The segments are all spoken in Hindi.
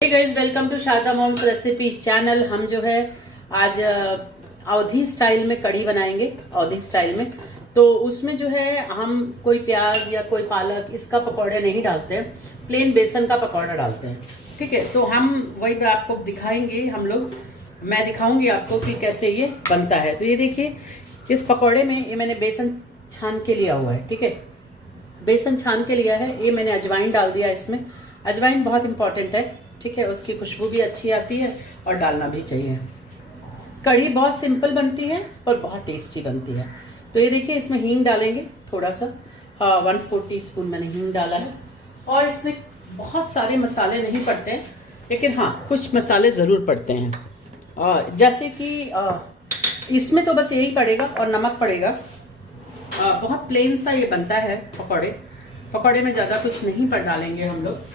Hey guys, welcome to Sharda mom's recipe channel. हम जो है आज अवधी स्टाइल में कढ़ी बनाएंगे। अवधी स्टाइल में तो उसमें जो है हम कोई प्याज या कोई पालक इसका पकौड़े नहीं डालते हैं, प्लेन बेसन का पकौड़ा डालते हैं। ठीक है, तो हम वही आपको दिखाएंगे। मैं दिखाऊंगी आपको कि कैसे ये बनता है। तो ये देखिए, इस पकौड़े में ये मैंने बेसन छान के लिया हुआ है। ठीक है, बेसन छान के लिया है। ये मैंने अजवाइन डाल दिया इसमें। अजवाइन बहुत इंपॉर्टेंट है। ठीक है, उसकी खुशबू भी अच्छी आती है और डालना भी चाहिए। कढ़ी बहुत सिंपल बनती है और बहुत टेस्टी बनती है। तो ये देखिए, इसमें हींग डालेंगे थोड़ा सा। 1/4 टीस्पून मैंने हींग डाला है। और इसमें बहुत सारे मसाले नहीं पड़ते हैं, लेकिन हाँ कुछ मसाले ज़रूर पड़ते हैं। जैसे कि इसमें तो बस यही पड़ेगा और नमक पड़ेगा। बहुत प्लेन सा ये बनता है पकौड़े में ज़्यादा कुछ नहीं पर डालेंगे हम लोग।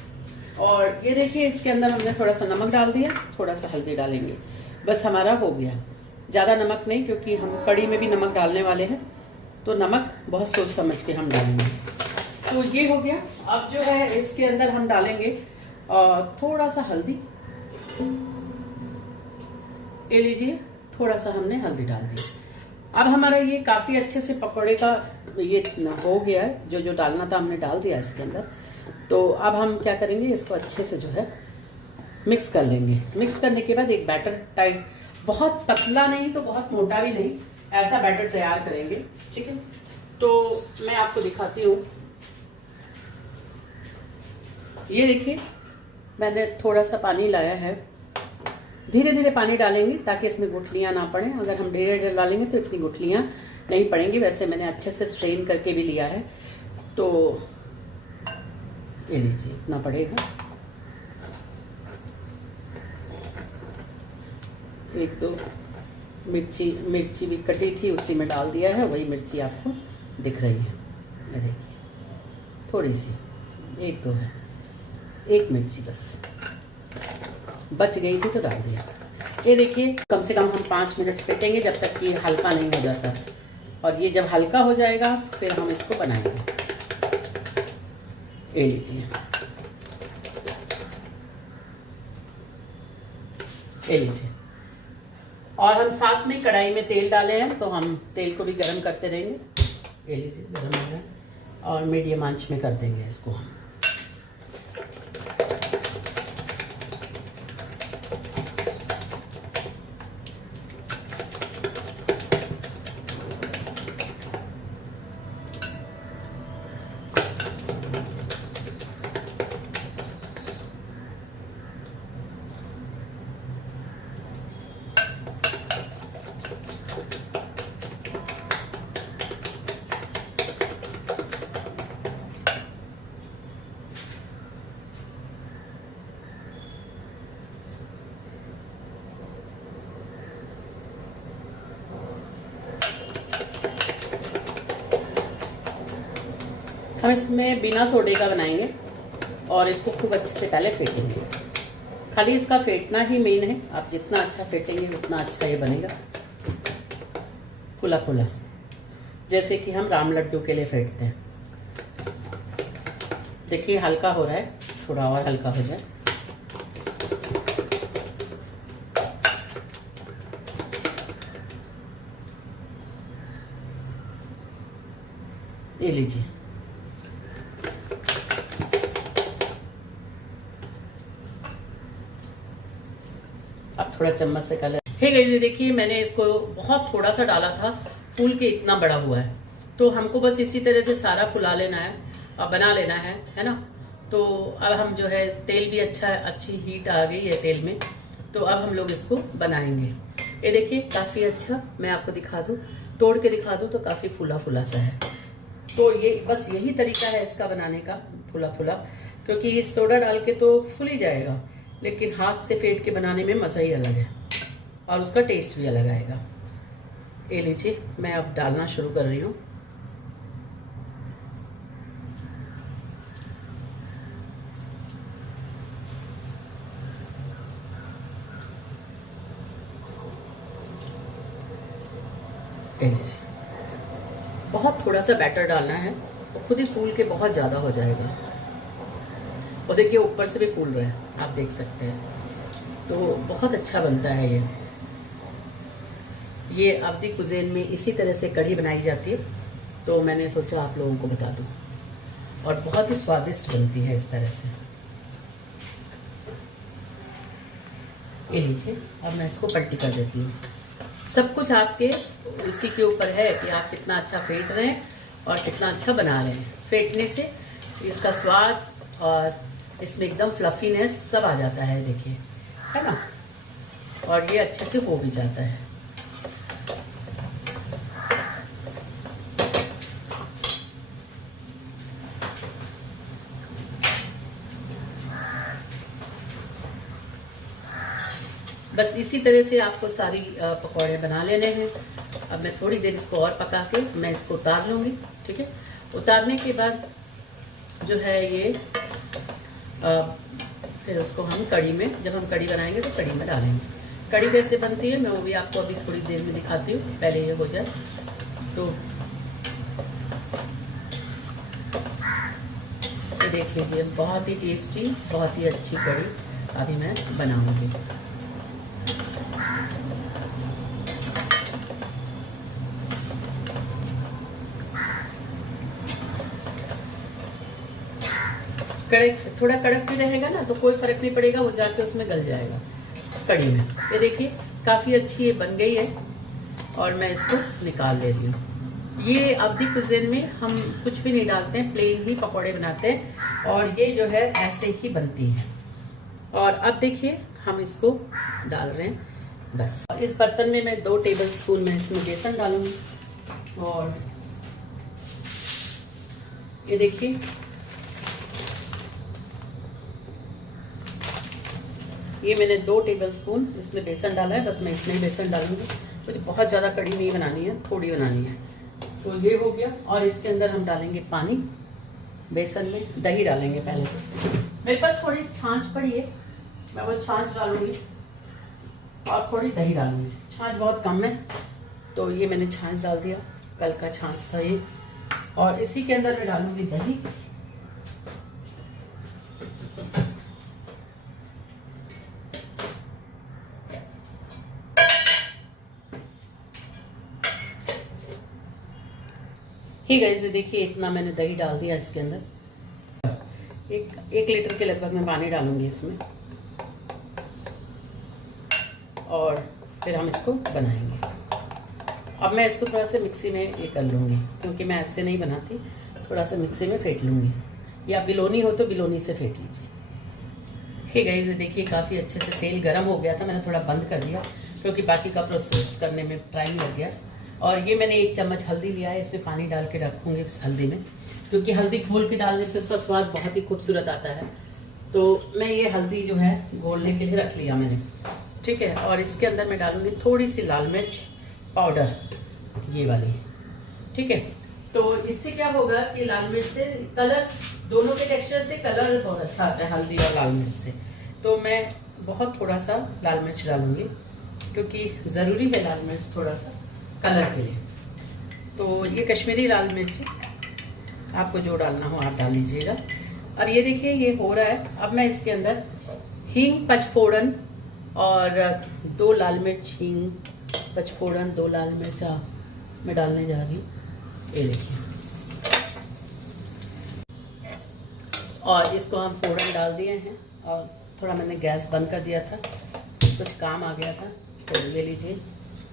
और ये देखिए, इसके अंदर हमने थोड़ा सा नमक डाल दिया, थोड़ा सा हल्दी डालेंगे, बस हमारा हो गया। ज़्यादा नमक नहीं, क्योंकि हम कढ़ी में भी नमक डालने वाले हैं, तो नमक बहुत सोच समझ के हम डालेंगे। तो ये हो गया। अब जो है इसके अंदर हम डालेंगे थोड़ा सा हल्दी। ये लीजिए, थोड़ा सा हमने हल्दी डाल दी। अब हमारा ये काफ़ी अच्छे से पकौड़े का ये हो गया है। जो जो डालना था हमने डाल दिया इसके अंदर। तो अब हम क्या करेंगे, इसको अच्छे से जो है मिक्स कर लेंगे। मिक्स करने के बाद एक बैटर टाइट, बहुत पतला नहीं तो बहुत मोटा भी नहीं, ऐसा बैटर तैयार करेंगे। ठीक है, तो मैं आपको दिखाती हूँ। ये देखिए, मैंने थोड़ा सा पानी लाया है। धीरे धीरे पानी डालेंगे ताकि इसमें गुठलियाँ ना पड़े। अगर हम धीरे धीरे डालेंगे तो इतनी गुठलियाँ नहीं पड़ेंगी। वैसे मैंने अच्छे से स्ट्रेन करके भी लिया है। तो ये लीजिए, इतना पड़ेगा। 1-2 मिर्ची भी कटी थी, उसी में डाल दिया है। वही मिर्ची आपको दिख रही है, ये देखिए, थोड़ी सी 1-2 है। 1 मिर्ची बस बच गई थी तो डाल दिया। ये देखिए, कम से कम हम 5 मिनट फेंटेंगे जब तक कि हल्का नहीं हो जाता। और ये जब हल्का हो जाएगा फिर हम इसको बनाएंगे। ये लीजिए, ये लीजिए। और हम साथ में कढ़ाई में तेल डाले हैं, तो हम तेल को भी गर्म करते रहेंगे। ये लीजिए, गर्म हो रहा है। और मीडियम आंच में कर देंगे इसको हम। हम इसमें बिना सोडे का बनाएंगे और इसको खूब अच्छे से पहले फेंटेंगे। खाली इसका फेंटना ही मेन है। आप जितना अच्छा फेंटेंगे उतना अच्छा ये बनेगा, फुला फुला, जैसे कि हम राम लड्डू के लिए फेंटते हैं। देखिए, हल्का हो रहा है, थोड़ा और हल्का हो जाए। ये लीजिए, अब थोड़ा चम्मच से कलर। हे गाइस, देखिए, मैंने इसको बहुत थोड़ा सा डाला था, फूल के इतना बड़ा हुआ है। तो हमको बस इसी तरह से सारा फुला लेना है और बना लेना है ना। तो अब हम जो है, तेल भी अच्छी हीट आ गई है तेल में। तो अब हम लोग इसको बनाएंगे। ये देखिए, काफ़ी अच्छा, मैं आपको दिखा दूँ, तोड़ के दिखा दूँ तो काफ़ी फूला फूला सा है। तो ये बस यही तरीका है इसका बनाने का, फुला फुला। क्योंकि सोडा डाल के तो फूल ही जाएगा, लेकिन हाथ से फेंट के बनाने में मज़ा ही अलग है और उसका टेस्ट भी अलग आएगा। ये लीजिए, मैं अब डालना शुरू कर रही हूँ। ये लीजिए, बहुत थोड़ा सा बैटर डालना है, तो खुद ही फूल के बहुत ज़्यादा हो जाएगा। और देखिए, ऊपर से भी फूल रहा है। आप देख सकते हैं। तो बहुत अच्छा बनता है ये अवधी कुज़ीन में इसी तरह से कढ़ी बनाई जाती है, तो मैंने सोचा आप लोगों को बता दूं। और बहुत ही स्वादिष्ट बनती है इस तरह से। ये लीजिए, अब मैं इसको पलटी कर देती हूँ। सब कुछ आपके इसी के ऊपर है कि आप कितना अच्छा फेंट रहे हैं और कितना अच्छा बना रहे हैं। फेंटने से इसका स्वाद और इसमें एकदम फ्लफीनेस सब आ जाता है, देखिए, है ना। और ये अच्छे से हो भी जाता है। बस इसी तरह से आपको सारी पकौड़े बना लेने हैं। अब मैं थोड़ी देर इसको और पका के मैं इसको उतार लूँगी, ठीक है। उतारने के बाद जो है ये फिर उसको हम कढ़ी में, जब हम कढ़ी बनाएंगे तो कढ़ी में डालेंगे। कढ़ी कैसे बनती है मैं वो भी आपको अभी थोड़ी देर में दिखाती हूँ, पहले ये हो जाए। तो ये देख लीजिए, बहुत ही टेस्टी, बहुत ही अच्छी कढ़ी अभी मैं बनाऊँगी। कड़क, थोड़ा कड़क भी रहेगा ना तो कोई फ़र्क नहीं पड़ेगा, वो जाके उसमें गल जाएगा कढ़ी में। ये देखिए काफ़ी अच्छी ये बन गई है और मैं इसको निकाल ले रही हूँ। ये अवधी कुज़ीन में हम कुछ भी नहीं डालते हैं, प्लेन ही पकौड़े बनाते हैं और ये जो है ऐसे ही बनती है। और अब देखिए हम इसको डाल रहे हैं। बस इस बर्तन में मैं 2 टेबल स्पून में इसमें बेसन डालूँगी। और ये देखिए ये मैंने 2 टेबल स्पून इसमें बेसन डाला है। बस मैं इतना ही बेसन डालूंगी, मुझे बहुत ज़्यादा कड़ी नहीं बनानी है, थोड़ी बनानी है। तो ये हो गया। और इसके अंदर हम डालेंगे पानी, बेसन में दही डालेंगे पहले। मेरे पास थोड़ी छाछ पड़ी है, मैं वो छाछ डालूंगी और थोड़ी दही डालूंगी। छाछ बहुत कम है तो ये मैंने छाछ डाल दिया, कल का छाछ था ये। और इसी के अंदर मैं डालूंगी दही। ही गाइस, देखिए इतना मैंने दही डाल दिया इसके अंदर। एक लीटर के लगभग मैं पानी डालूंगी इसमें और फिर हम इसको बनाएंगे। अब मैं इसको थोड़ा सा मिक्सी में ये कर लूँगी, क्योंकि मैं ऐसे नहीं बनाती, थोड़ा सा मिक्सी में फेंट लूँगी, या बिलोनी हो तो बिलोनी से फेंट लीजिए। ही गाइस, देखिए काफ़ी अच्छे से तेल गर्म हो गया था, मैंने थोड़ा बंद कर दिया क्योंकि बाकी का प्रोसेस करने में टाइम लग गया। और ये मैंने 1 चम्मच हल्दी लिया है, इसमें पानी डाल के रखूँगी इस हल्दी में, क्योंकि हल्दी घोल के डालने से उसका स्वाद बहुत ही खूबसूरत आता है। तो मैं ये हल्दी जो है घोलने के लिए रख लिया मैंने, ठीक है। और इसके अंदर मैं डालूँगी थोड़ी सी लाल मिर्च पाउडर, ये वाली, ठीक है। तो इससे क्या होगा कि लाल मिर्च से कलर, दोनों के टेक्सचर से कलर बहुत अच्छा आता है, हल्दी और लाल मिर्च से। तो मैं बहुत थोड़ा सा लाल मिर्च डालूँगी, क्योंकि ज़रूरी है लाल मिर्च थोड़ा सा कलर के लिए। तो ये कश्मीरी लाल मिर्च है, आपको जो डालना हो आप डाल लीजिएगा। अब ये देखिए ये हो रहा है। अब मैं इसके अंदर हींग, पचफोड़न और 2 लाल मिर्च, हींग, पचफोड़न, 2 लाल मिर्च मैं डालने जा रही हूँ। ये देखिए, और इसको हम फोड़न डाल दिए हैं। और थोड़ा मैंने गैस बंद कर दिया था, कुछ काम आ गया था, तो ले लीजिए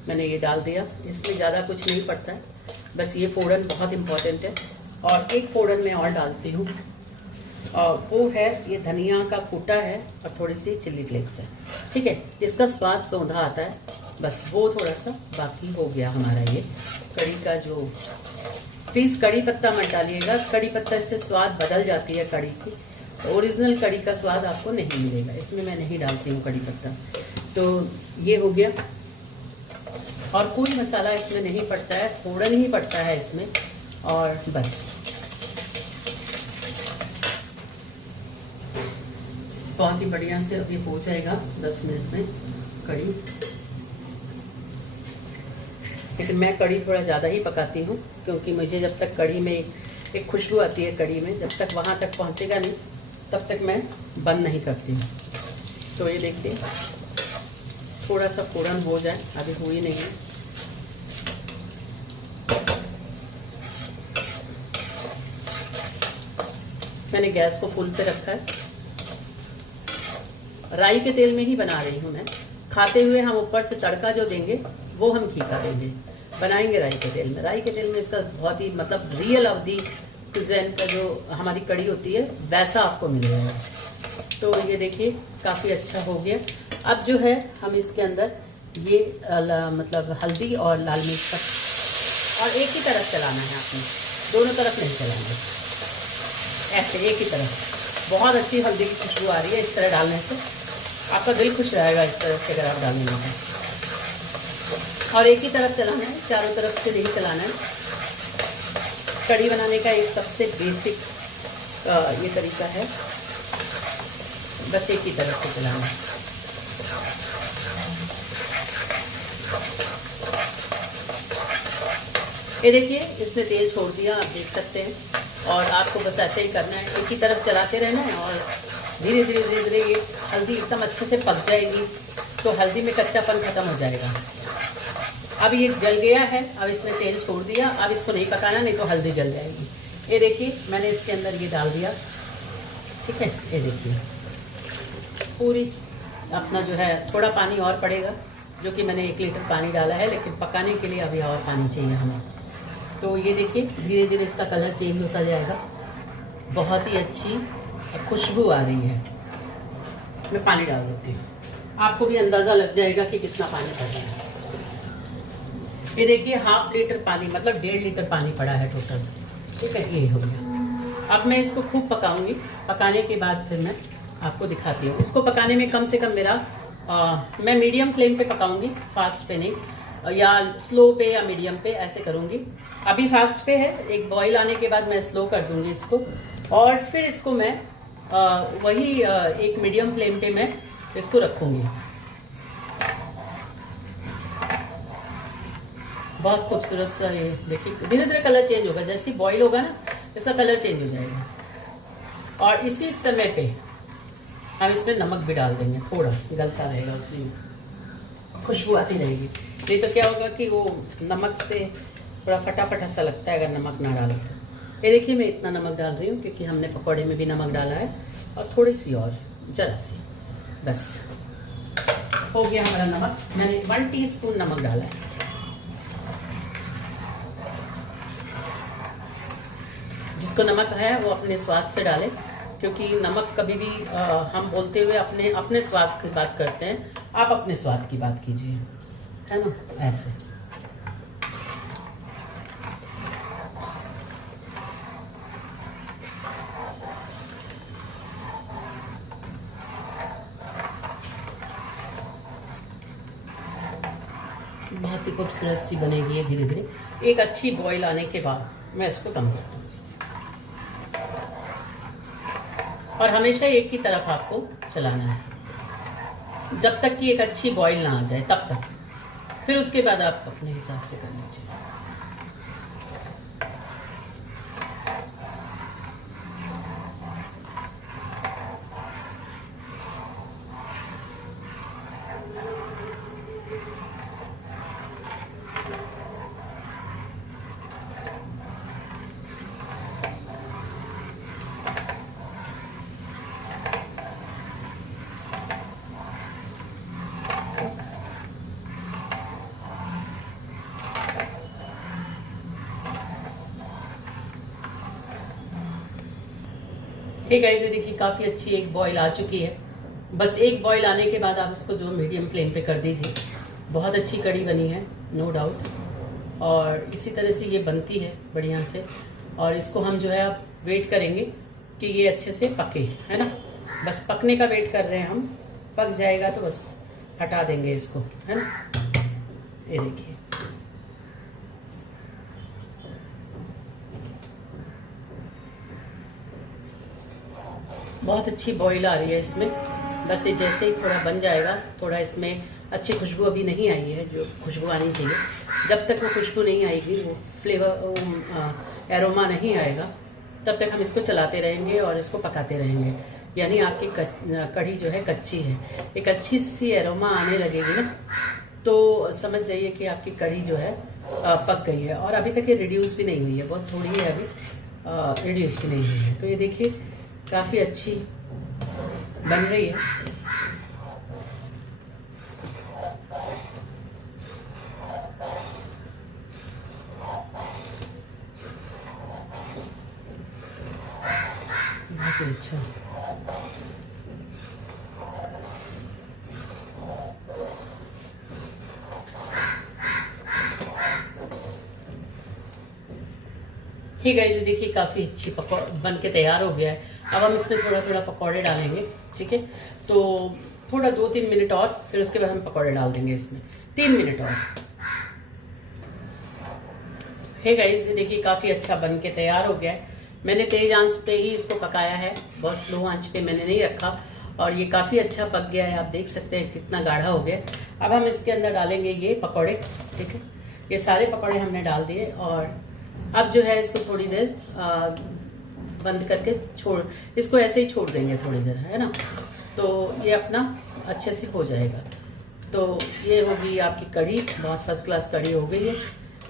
मैंने ये डाल दिया। इसमें ज़्यादा कुछ नहीं पड़ता है, बस ये फोड़न बहुत इम्पॉर्टेंट है। और एक फोड़न मैं और डालती हूँ, और वो है ये धनिया का कूटा है और थोड़ी सी चिल्ली फ्लेक्स है, ठीक है। जिसका स्वाद सौंधा आता है, बस वो थोड़ा सा बाकी हो गया हमारा ये कड़ी का जो। प्लीज़ कड़ी पत्ता मत डालिएगा, कड़ी पत्ता से स्वाद बदल जाती है कड़ी की, ओरिजिनल कड़ी का स्वाद आपको नहीं मिलेगा, इसमें मैं नहीं डालती हूँ कड़ी पत्ता। तो ये हो गया, और कोई मसाला इसमें नहीं पड़ता है, फोड़न ही पड़ता है इसमें, और बस। बहुत ही बढ़िया से ये हो जाएगा 10 मिनट में कड़ी। लेकिन मैं कड़ी थोड़ा ज़्यादा ही पकाती हूँ, क्योंकि मुझे जब तक कड़ी में एक खुशबू आती है, कड़ी में जब तक वहाँ तक पहुँचेगा नहीं तब तक मैं बंद नहीं करती हूँ। तो ये देखिए थोड़ा सा फ़ौरन हो जाए, अभी हुई नहीं है। मैंने गैस को फुल पे रखा है। राई के तेल में ही बना रही हूँ मैं। खाते हुए हम ऊपर से तड़का जो देंगे वो हम घी का देंगे, बनाएंगे राई के तेल में। राई के तेल में इसका बहुत ही मतलब रियल अवधि कुज़ीन का जो हमारी कड़ी होती है वैसा आपको मिलेगा। तो ये देखिए काफ़ी अच्छा हो गया। अब जो है हम इसके अंदर ये मतलब हल्दी और लाल मिर्च का, और एक ही तरफ चलाना है आपने, दोनों तरफ नहीं चलाना है, ऐसे एक ही तरफ। बहुत अच्छी हल्दी की खुशबू आ रही है इस तरह डालने से, आपका दिल खुश रहेगा इस तरह से अगर आप डालने लगे। और एक ही तरफ चलाना है, चारों तरफ से नहीं चलाना है। कड़ी बनाने का एक सबसे बेसिक ये तरीका है, बस एक ही तरफ से चलाना है। ये देखिए इसने तेल छोड़ दिया, आप देख सकते हैं। और आपको बस ऐसे ही करना है, एक ही तरफ चलाते रहना है और धीरे धीरे धीरे धीरे ये हल्दी एकदम अच्छे से पक जाएगी, तो हल्दी में कच्चापन ख़त्म हो जाएगा। अब ये जल गया है, अब इसने तेल छोड़ दिया। अब इसको नहीं पकाना, नहीं तो हल्दी जल जाएगी। ये देखिए मैंने इसके अंदर ये डाल दिया, ठीक है। ये देखिए पूरी अपना जो है, थोड़ा पानी और पड़ेगा, जो कि मैंने 1 लीटर पानी डाला है, लेकिन पकाने के लिए अभी और पानी चाहिए हमें। तो ये देखिए धीरे धीरे इसका कलर चेंज होता जाएगा, बहुत ही अच्छी खुशबू आ रही है। मैं पानी डाल देती हूँ, आपको भी अंदाज़ा लग जाएगा कि कितना पानी पड़ रहा है। ये देखिए 1/2 लीटर पानी, मतलब 1.5 लीटर पानी पड़ा है टोटल, ठीक है। ये हो गया। अब मैं इसको खूब पकाऊंगी, पकाने के बाद फिर मैं आपको दिखाती हूँ। इसको पकाने में कम से कम मेरा मैं मीडियम फ्लेम पे पकाऊंगी, फास्ट पे नहीं, या स्लो पे या मीडियम पे ऐसे करूँगी। अभी फास्ट पे है, एक बॉईल आने के बाद मैं स्लो कर दूँगी इसको, और फिर इसको मैं वही एक मीडियम फ्लेम पे मैं इसको रखूँगी। बहुत खूबसूरत सा ये देखिए धीरे धीरे कलर चेंज होगा, जैसे ही बॉईल होगा ना इसका कलर चेंज हो जाएगा। और इसी समय पे हम इसमें नमक भी डाल देंगे, थोड़ा गलता रहेगा, उससे खुशबू आती रहेगी। नहीं तो क्या होगा कि वो नमक से थोड़ा फटाफटा सा लगता है अगर नमक ना डालो तो। ये देखिए मैं इतना नमक डाल रही हूँ क्योंकि हमने पकौड़े में भी नमक डाला है, और थोड़ी सी और जरा सी, बस हो गया हमारा नमक। मैंने 1 टीस्पून नमक डाला है। जिसको नमक है वो अपने स्वाद से डालें, क्योंकि नमक कभी भी हम बोलते हुए अपने अपने स्वाद की बात करते हैं, आप अपने स्वाद की बात कीजिए, है ना, ऐसे। बहुत ही खूबसूरत सी बनेगी ये धीरे धीरे। एक अच्छी बॉईल आने के बाद मैं इसको कम कर दूँगी, और हमेशा एक ही तरफ आपको चलाना है जब तक कि एक अच्छी बॉईल ना आ जाए, तब तक। फिर उसके बाद आप अपने हिसाब से कर लीजिए। ठीक है, इसे देखिए काफ़ी अच्छी एक बॉईल आ चुकी है। बस एक बॉईल आने के बाद आप इसको जो मीडियम फ्लेम पे कर दीजिए। बहुत अच्छी कड़ी बनी है, नो डाउट, और इसी तरह से ये बनती है बढ़िया से। और इसको हम जो है अब वेट करेंगे कि ये अच्छे से पके, है ना। बस पकने का वेट कर रहे हैं हम, पक जाएगा तो बस हटा देंगे इसको, है ना। ये देखिए बहुत अच्छी बॉईल आ रही है इसमें। बस ये जैसे ही थोड़ा बन जाएगा, थोड़ा इसमें अच्छी खुशबू अभी नहीं आई है, जो खुशबू आनी चाहिए। जब तक वो खुशबू नहीं आएगी, वो फ्लेवर एरोमा नहीं आएगा, तब तक हम इसको चलाते रहेंगे और इसको पकाते रहेंगे। यानी आपकी कढ़ी जो है कच्ची है। एक अच्छी सी एरोमा आने लगेगी ना, तो समझ जाइए कि आपकी कढ़ी जो है पक गई है। और अभी तक ये रिड्यूस भी नहीं हुई है, बहुत थोड़ी है अभी, रिड्यूस भी नहीं हुई है। तो ये देखिए काफ़ी अच्छी बन रही है। बहुत अच्छा। ठीक है, ये देखिए काफ़ी अच्छी बन के तैयार हो गया है। अब हम इसमें थोड़ा थोड़ा पकौड़े डालेंगे, ठीक है। तो थोड़ा 2-3 मिनट और, फिर उसके बाद हम पकौड़े डाल देंगे इसमें, 3 मिनट और। ठीक है, इसे देखिए काफ़ी अच्छा बन के तैयार हो गया है। मैंने तेज आंच पे ही इसको पकाया है, बहुत स्लो आंच पे मैंने नहीं रखा, और ये काफ़ी अच्छा पक गया है। आप देख सकते हैं कितना गाढ़ा हो गया। अब हम इसके अंदर डालेंगे ये पकौड़े, ठीक है। ये सारे पकौड़े हमने डाल दिए, और अब जो है इसको थोड़ी देर बंद करके इसको ऐसे ही छोड़ देंगे थोड़ी देर, है ना। तो ये अपना अच्छे से हो जाएगा। तो ये होगी आपकी कढ़ी, बहुत फर्स्ट क्लास कढ़ी हो गई है।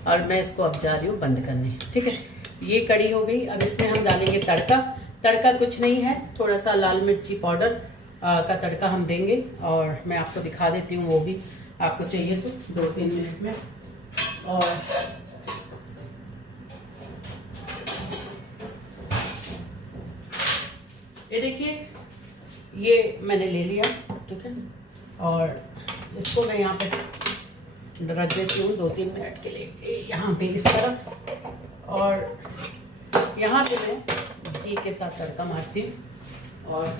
और मैं इसको अब जा रही हूँ बंद करने, ठीक है। ये कढ़ी हो गई। अब इसमें हम डालेंगे तड़का। तड़का कुछ नहीं है, थोड़ा सा लाल मिर्ची पाउडर का तड़का हम देंगे, और मैं आपको दिखा देती हूँ, वो भी आपको चाहिए तो 2-3 मिनट में। और ये देखिए ये मैंने ले लिया, ठीक है। और इसको मैं यहाँ पे रख देती हूँ 2-3 मिनट के लिए यहाँ पे इस तरफ। और यहाँ पे मैं घी के साथ तड़का मारती हूँ। और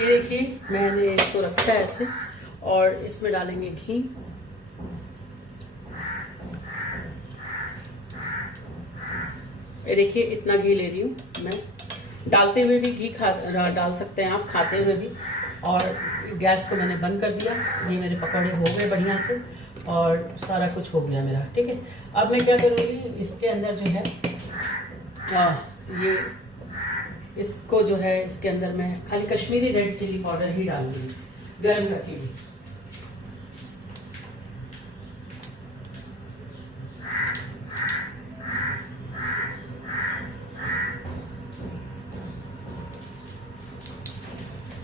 ये देखिए मैंने इसको रखा है ऐसे, और इसमें डालेंगे घी। ये देखिए इतना घी ले रही हूँ मैं। डालते हुए भी घी डाल सकते हैं आप, खाते हुए भी। और गैस को मैंने बंद कर दिया। ये मेरे पकौड़े हो गए बढ़िया से, और सारा कुछ हो गया मेरा, ठीक है। अब मैं क्या करूँगी, इसके अंदर जो है ये इसको जो है इसके अंदर मैं खाली कश्मीरी रेड चिली पाउडर ही डालूंगी, गर्म रखी हुई।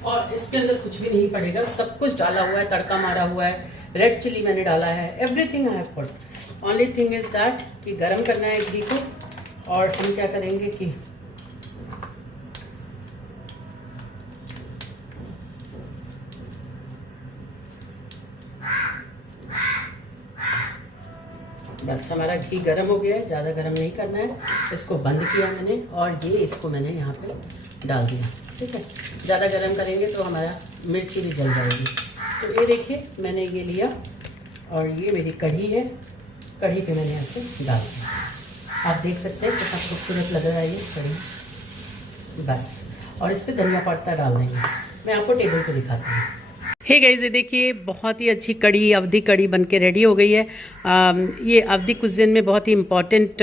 और इसके अंदर कुछ भी नहीं पड़ेगा, सब कुछ डाला हुआ है, तड़का मारा हुआ है, रेड चिली मैंने डाला है, everything I have put. Only thing is that कि गरम करना है घी को। और हम क्या करेंगे कि बस हमारा घी गर्म हो गया है, ज़्यादा गर्म नहीं करना है। इसको बंद किया मैंने, और ये इसको मैंने यहाँ पे डाल दिया, ठीक है। ज़्यादा गर्म करेंगे तो हमारा मिर्ची भी जल जाएगी। तो ये देखिए मैंने ये लिया, और ये मेरी कढ़ी है। कढ़ी पे मैंने ऐसे डाल दिया। आप देख सकते हैं कितना खूबसूरत लग रहा है ये कढ़ी। बस, और इस पर धनिया पत्ता डाल देंगे। मैं आपको टेबल पे दिखाती हूँ। हे गाइस, ये देखिए बहुत ही अच्छी कढ़ी, अवधी कढ़ी बनके रेडी हो गई है। ये अवधी कुज़ीन में बहुत ही इम्पॉर्टेंट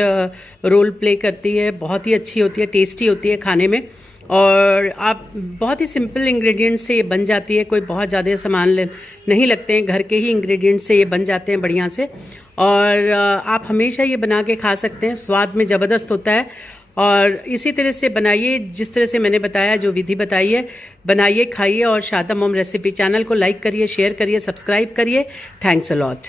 रोल प्ले करती है। बहुत ही अच्छी होती है, टेस्टी होती है खाने में। और आप बहुत ही सिंपल इंग्रेडिएंट से ये बन जाती है, कोई बहुत ज़्यादा सामान नहीं लगते हैं, घर के ही इंग्रेडिएंट से ये बन जाते हैं बढ़िया से। और आप हमेशा ये बना के खा सकते हैं, स्वाद में ज़बरदस्त होता है। और इसी तरह से बनाइए, जिस तरह से मैंने बताया, जो विधि बताई है, बनाइए, खाइए। और शारदा मॉम रेसिपी चैनल को लाइक करिए, शेयर करिए, सब्सक्राइब करिए। Thanks a lot.